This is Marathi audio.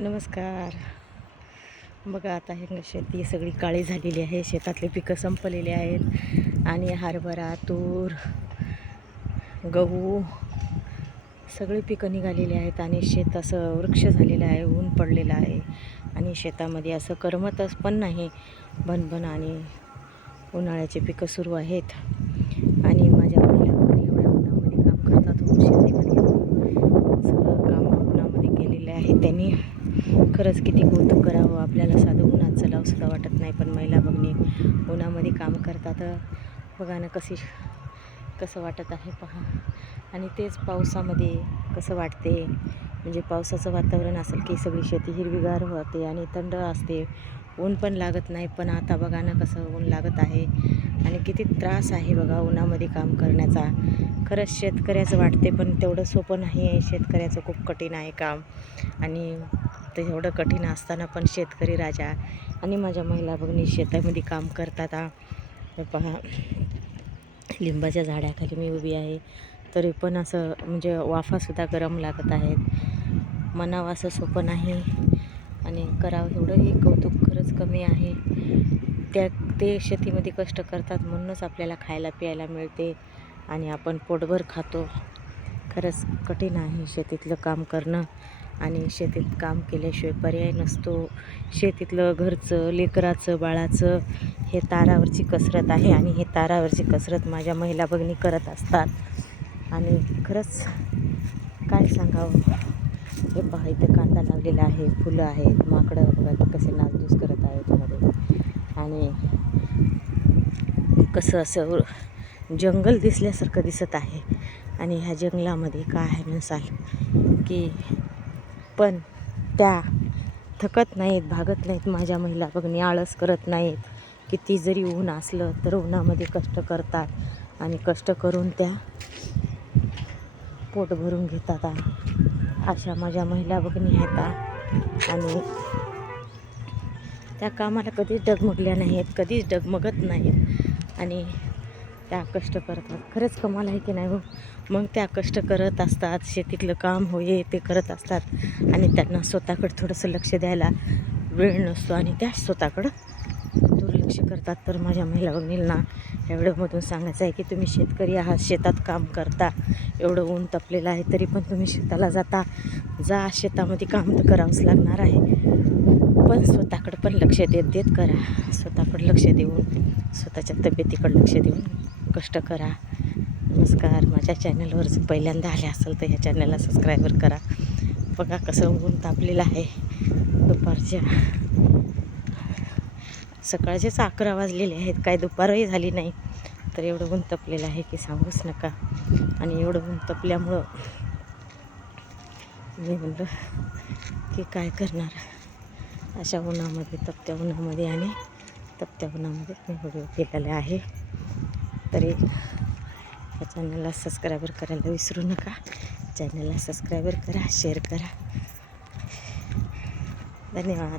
नमस्कार. बघा आता हे शेती सगळी काळी झालेली आहे शेतातले पिकं संपलेली आहेत आणि हरभरा तूर गहू सगळी पिकं निघालेली आहेत आणि शेत असं वृक्ष झालेलं आहे ऊन पडलेलं आहे आणि शेतामध्ये असं करमतच पण नाही. भनभन आणि उन्हाळ्याचे पिकं सुरू आहेत आणि माझ्या महिला भगिनी एवढ्या उन्हामध्ये काम करतात हो शेतीमध्ये सगळं काम उन्हामध्ये केलेलं आहे त्यांनी खरंच किती कौतुक करावं. आपल्याला साधं उन्हात चलावंसुद्धा वाटत नाही पण महिला बघणी उन्हामध्ये काम करतात. बघा ना कशी कसं वाटत आहे पहा. आणि तेच पावसामध्ये कसं वाटते? म्हणजे पावसाचं वातावरण असेल की सगळी शेती हिरवीगार होते आणि थंड असते. ऊन पण लागत नाही पण आता बघा ना कसं ऊन लागत आहे. आणि किती त्रास आहे बघा उन्हामध्ये काम करण्याचा. खरंच शेतकऱ्याचं वाटते पण तेवढं सोपं नाही आहे. शेतकऱ्याचं खूप कठीण आहे काम. आणि वाटतं एवढं कठीण असताना पण शेतकरी राजा आणि माझ्या महिला भगिनी शेतामध्ये काम करतात पहा लिंबाच्या झाडाखाली मी उभी आहे. तरी पण असं म्हणजे वाफासुद्धा गरम लागत आहेत. मनावं असं सोपं नाही आणि करावं एवढंही कौतुक खरंच कमी आहे. त्या ते शेतीमध्ये कष्ट करतात म्हणूनच आपल्याला खायला प्यायला मिळते आणि आपण पोटभर खातो. खरंच कठीण आहे शेतीतलं काम करणं. आणि शेतीत काम केल्याशिवाय पर्याय नसतो. शेतीतलं घरचं लेकराचं बाळाचं हे तारावरची कसरत आहे आणि हे तारावरची कसरत माझ्या महिला भगिनी करत असतात. आणि खरंच काय सांगावं? हे पहा इथं कांदा लावलेला आहे फुलं आहेत माकडं बघा ते कसे नासधूस करत आहेत मध्ये. आणि कसं असं जंगल दिसल्यासारखं दिसत आहे. आणि ह्या जंगलामध्ये काय आहे म्हणसाल की पण त्या थकत नाहीत भागत नाहीत माझ्या महिला. बघणी आळस करत नाहीत. किती जरी ऊन असलं तर उन्हामध्ये कष्ट करतात आणि कष्ट करून त्या पोट भरून घेतात अशा माझ्या महिला बघणी आहेत आणि त्या कामाला कधीच डगमगल्या नाहीत कधीच डगमगत नाहीत. आणि त्या कष्ट करतात खरंच कमाल आहे की नाही हो? मग त्या कष्ट करत असतात शेतीतलं काम होय ते करत असतात आणि त्यांना स्वतःकडं थोडंसं लक्ष द्यायला वेळ नसतो आणि त्या स्वतःकडं दुर्लक्ष करतात. तर माझ्या महिला भगिनींना एवढ्यामधून सांगायचं आहे की तुम्ही शेतकरी आहात शेतात काम करता एवढं ऊन तपलेलं आहे तरी पण तुम्ही शेताला जाता. जा शेतामध्ये काम तर करावंच लागणार आहे. पण स्वतःकडं पण लक्ष देत देत करा. स्वतःकडं लक्ष देऊन स्वतःच्या तब्येतीकडं लक्ष देऊन कष्ट करा. नमस्कार. माझ्या चॅनलवर जर पहिल्यांदा आले असेल तर ह्या चॅनलला सबस्क्राईबर करा. बघा कसं ऊन तापलेलं आहे. दुपारच्या. सकाळचेच अकरा वाजलेले आहेत. काय दुपारही झाली नाही. तर एवढं ऊन तपलेलं आहे की सांगूच नका. आणि एवढं ऊन तपल्यामुळं मी म्हणलं की काय करणार? अशा उन्हामध्ये तपत्या उन्हामध्ये आणि तपत्या उन्हामध्ये मी व्हिडिओ केलेला आहे. तरी या चॅनलला सबस्क्रायबर करायला विसरू नका. चॅनलला सबस्क्रायबर करा शेअर करा. धन्यवाद.